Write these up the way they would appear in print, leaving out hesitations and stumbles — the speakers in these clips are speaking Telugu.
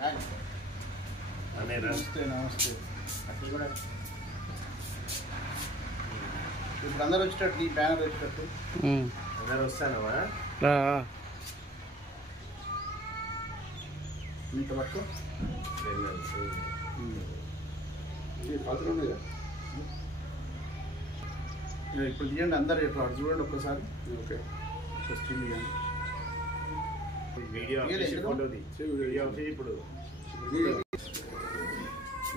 నమస్తే నమస్తే. ఇప్పుడు అందరు వచ్చేటట్టు ఈ బ్యానర్ వచ్చేటట్టు అందరు వస్తానవా? ఇంత పట్టుకో. ఇప్పుడు తీయండి అందరు ఇట్లా అటు చూడండి ఒక్కసారి. ఓకే స్టిల్ తీయండి. వీడియో ఇప్పుడు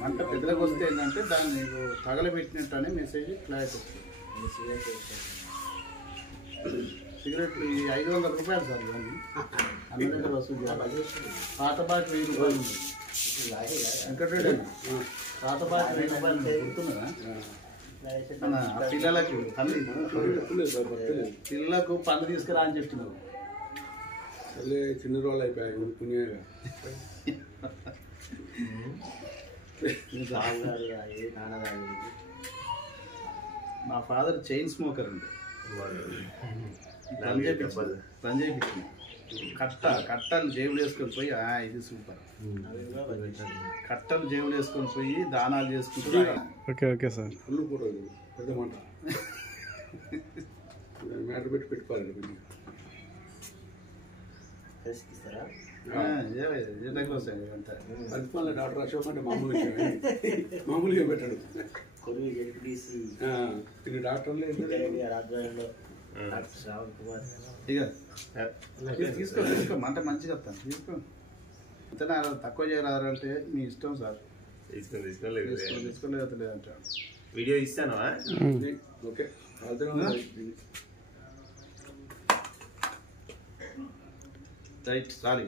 మంట పెద్దగా వస్తే ఏంటంటే దాన్ని తగలబెట్టినట్టు అనే మెసేజ్ క్లారిటీ వస్తుంది. సిగరెట్ 500 రూపాయలు సార్ ఇవన్నీ అన్న దగ్గర వసూలు చేయాలి. పాత బాకి 1000 రూపాయలు ఉంది. వెంకటరెడ్డి పాత బాకి 1000 రూపాయలు గుర్తున్నదా? పిల్లలకి పిల్లలకు పండు తీసుకురా అని చెప్తున్నారు. చిన్న రోజులు అయిపోయాయి పుణ్యంగా. మా ఫాదర్ చైన్ స్మోకర్ అండి. సంజయ్ పిచ్చింది కట్టలు జేబులు వేసుకొని పోయి ఇది సూపర్. కట్టలు జేబులు వేసుకొని పోయి దానాలు చేసుకుంటారు. Okay okay sir. ఫుల్ కూర పెద్ద మంట మ్యాటర్ పెట్టి పెట్టుకోవాలి. డాక్టర్ అశోక్ అంటే మామూలుగా పెట్టాడు. డాక్టర్లు తీసుకో తీసుకో మంట మంచిగా వస్తాను తీసుకో. అంతేనా తక్కువ చేయరాదంటే మీ ఇష్టం సార్. తీసుకోలేదు లేదంటే వీడియో ఇస్తాను. Okay right sorry.